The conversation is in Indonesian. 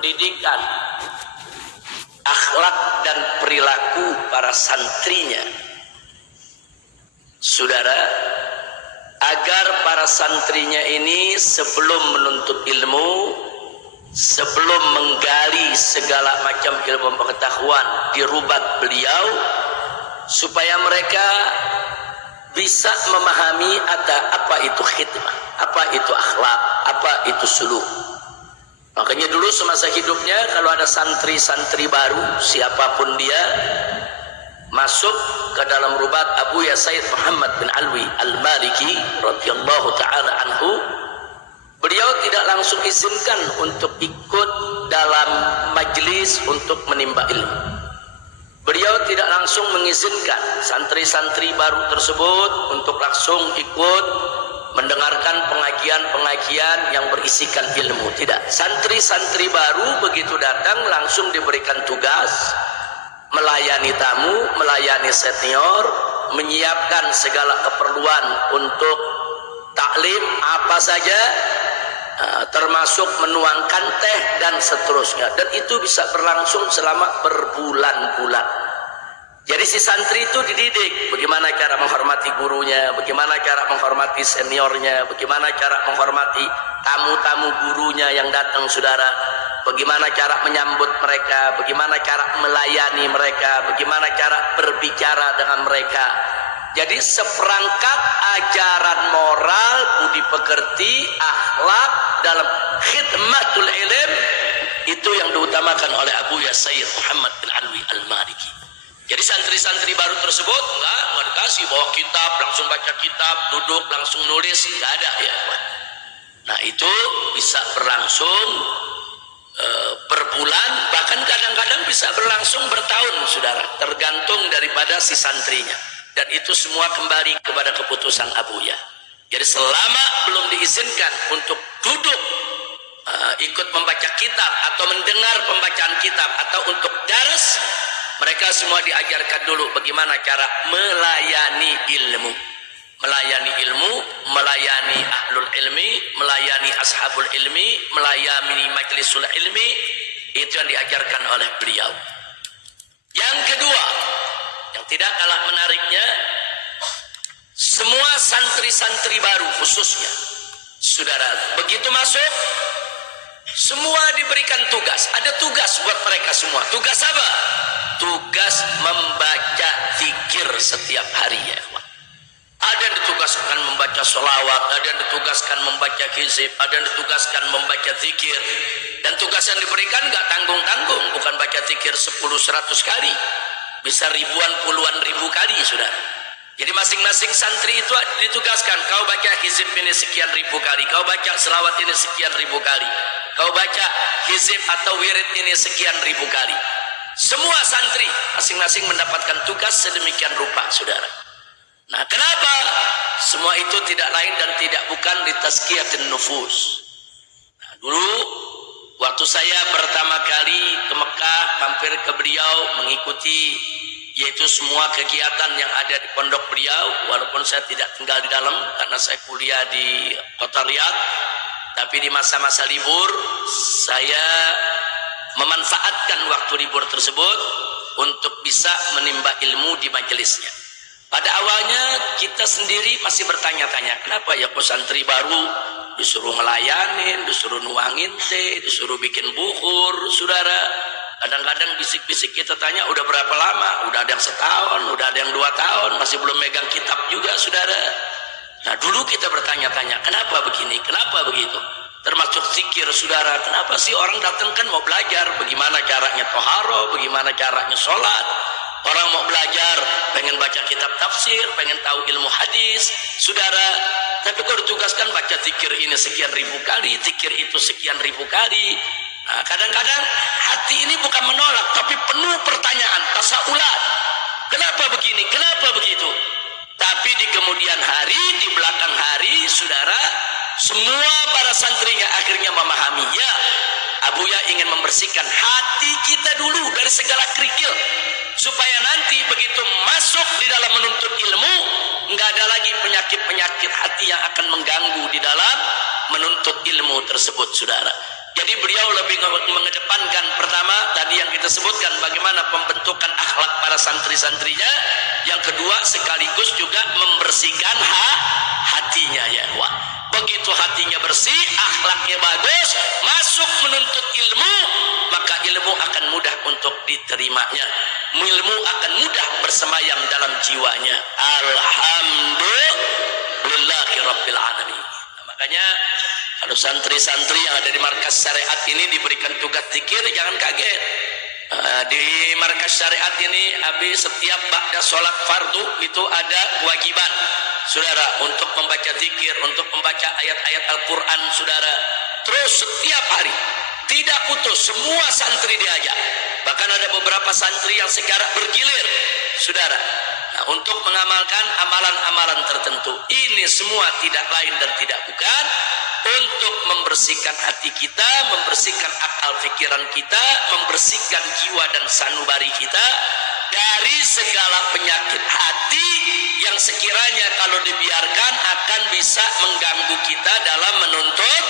pendidikan akhlak dan perilaku para santrinya, saudara, agar para santrinya ini sebelum menuntut ilmu, sebelum menggali segala macam ilmu pengetahuan di rubat beliau, supaya mereka bisa memahami apa itu khidmah, apa itu akhlak, apa itu suluk. Makanya dulu semasa hidupnya kalau ada santri-santri baru, siapapun dia, masuk ke dalam rubat Abu Ya Sayyid Muhammad bin Alwi Al-Maliki radhiyallahu ta'ala anhu, beliau tidak langsung izinkan untuk ikut dalam majelis untuk menimba ilmu. Beliau tidak langsung mengizinkan santri-santri baru tersebut untuk langsung ikut mendengarkan pengajian-pengajian yang berisikan ilmu. Tidak. Santri-santri baru begitu datang langsung diberikan tugas melayani tamu, melayani senior, menyiapkan segala keperluan untuk taklim apa saja, termasuk menuangkan teh dan seterusnya. Dan itu bisa berlangsung selama berbulan-bulan. Jadi si santri itu dididik bagaimana cara menghormati gurunya, bagaimana cara menghormati seniornya, bagaimana cara menghormati tamu-tamu gurunya yang datang, saudara, bagaimana cara menyambut mereka, bagaimana cara melayani mereka, bagaimana cara berbicara dengan mereka. Jadi seperangkat ajaran moral, budi pekerti, akhlak dalam khidmatul ilm itu yang diutamakan oleh Abu Ya Sayyid Muhammad bin Alwi Al-Maliki. Jadi santri-santri baru tersebut enggak dikasih bawa kitab, langsung baca kitab, duduk langsung nulis, enggak ada ya. Nah itu bisa berlangsung berbulan, bahkan kadang-kadang bisa berlangsung bertahun, saudara, tergantung daripada si santrinya. Dan itu semua kembali kepada keputusan Abuya. Jadi selama belum diizinkan untuk duduk ikut membaca kitab atau mendengar pembacaan kitab atau untuk daras, mereka semua diajarkan dulu bagaimana cara melayani ilmu. Melayani ilmu, melayani ahlul ilmi, melayani ashabul ilmi, melayani majlisul ilmi, itu yang diajarkan oleh beliau. Yang kedua, yang tidak kalah menariknya, semua santri-santri baru khususnya, saudara, begitu masuk, semua diberikan tugas. Ada tugas buat mereka semua. Tugas apa? Tugas membaca zikir setiap hari, ya ikhwan. Ada yang ditugaskan membaca sholawat, ada yang ditugaskan membaca hizib, ada yang ditugaskan membaca zikir. Dan tugas yang diberikan gak tanggung-tanggung, bukan baca zikir 10-100 kali, bisa ribuan puluhan ribu kali, saudara. Jadi masing-masing santri itu ditugaskan, kau baca hizib ini sekian ribu kali, kau baca selawat ini sekian ribu kali, kau baca hizib atau wirid ini sekian ribu kali. Semua santri masing-masing mendapatkan tugas sedemikian rupa, saudara. Nah, kenapa? Semua itu tidak lain dan tidak bukan di tazkiyatun nufus. Nah, dulu waktu saya pertama kali ke Mekah, mampir ke beliau mengikuti yaitu semua kegiatan yang ada di pondok beliau, walaupun saya tidak tinggal di dalam karena saya kuliah di kota Riyadh, tapi di masa-masa libur saya memanfaatkan waktu libur tersebut untuk bisa menimba ilmu di majelisnya. Pada awalnya kita sendiri masih bertanya-tanya, kenapa ya kok santri baru disuruh ngelayanin, disuruh nuangin teh, disuruh bikin bukur, saudara. Kadang-kadang bisik-bisik kita tanya, udah berapa lama? Udah ada yang setahun, udah ada yang 2 tahun, masih belum megang kitab juga, saudara. Nah dulu kita bertanya-tanya, kenapa begini, kenapa begitu? Termasuk zikir, saudara. Kenapa sih orang datang kan mau belajar bagaimana caranya toharo, bagaimana caranya sholat. Orang mau belajar, pengen baca kitab tafsir, pengen tahu ilmu hadis, saudara. Tapi kok ditugaskan baca zikir ini sekian ribu kali, zikir itu sekian ribu kali. Nah, kadang-kadang hati ini bukan menolak, tapi penuh pertanyaan, tasaulat. Kenapa begini, kenapa begitu? Tapi di kemudian hari, di belakang hari, saudara, semua para santrinya akhirnya memahami, ya, Abuya ingin membersihkan hati kita dulu dari segala kerikil, supaya nanti begitu masuk di dalam menuntut ilmu, nggak ada lagi penyakit-penyakit hati yang akan mengganggu di dalam menuntut ilmu tersebut, saudara. Jadi beliau lebih mengedepankan pertama tadi yang kita sebutkan bagaimana pembentukan akhlak para santri-santrinya. Yang kedua sekaligus juga membersihkan hatinya ya. Wah, begitu hatinya bersih, akhlaknya bagus, masuk menuntut ilmu, maka ilmu akan mudah untuk diterimanya. Ilmu akan mudah bersemayam dalam jiwanya. Alhamdulillahirabbil alamin. Nah, makanya kalau santri-santri yang ada di markas syariat ini diberikan tugas zikir, jangan kaget. Di markas syariat ini habis setiap ba'da sholat fardu itu ada kewajiban saudara untuk membaca zikir, untuk membaca ayat-ayat Al-Quran saudara, terus setiap hari tidak putus, semua santri diajak. Bahkan ada beberapa santri yang sekarang bergilir saudara, nah, untuk mengamalkan amalan-amalan tertentu. Ini semua tidak lain dan tidak bukan untuk membersihkan hati kita, membersihkan akal pikiran kita, membersihkan jiwa dan sanubari kita dari segala penyakit hati yang sekiranya kalau dibiarkan akan bisa mengganggu kita dalam menuntut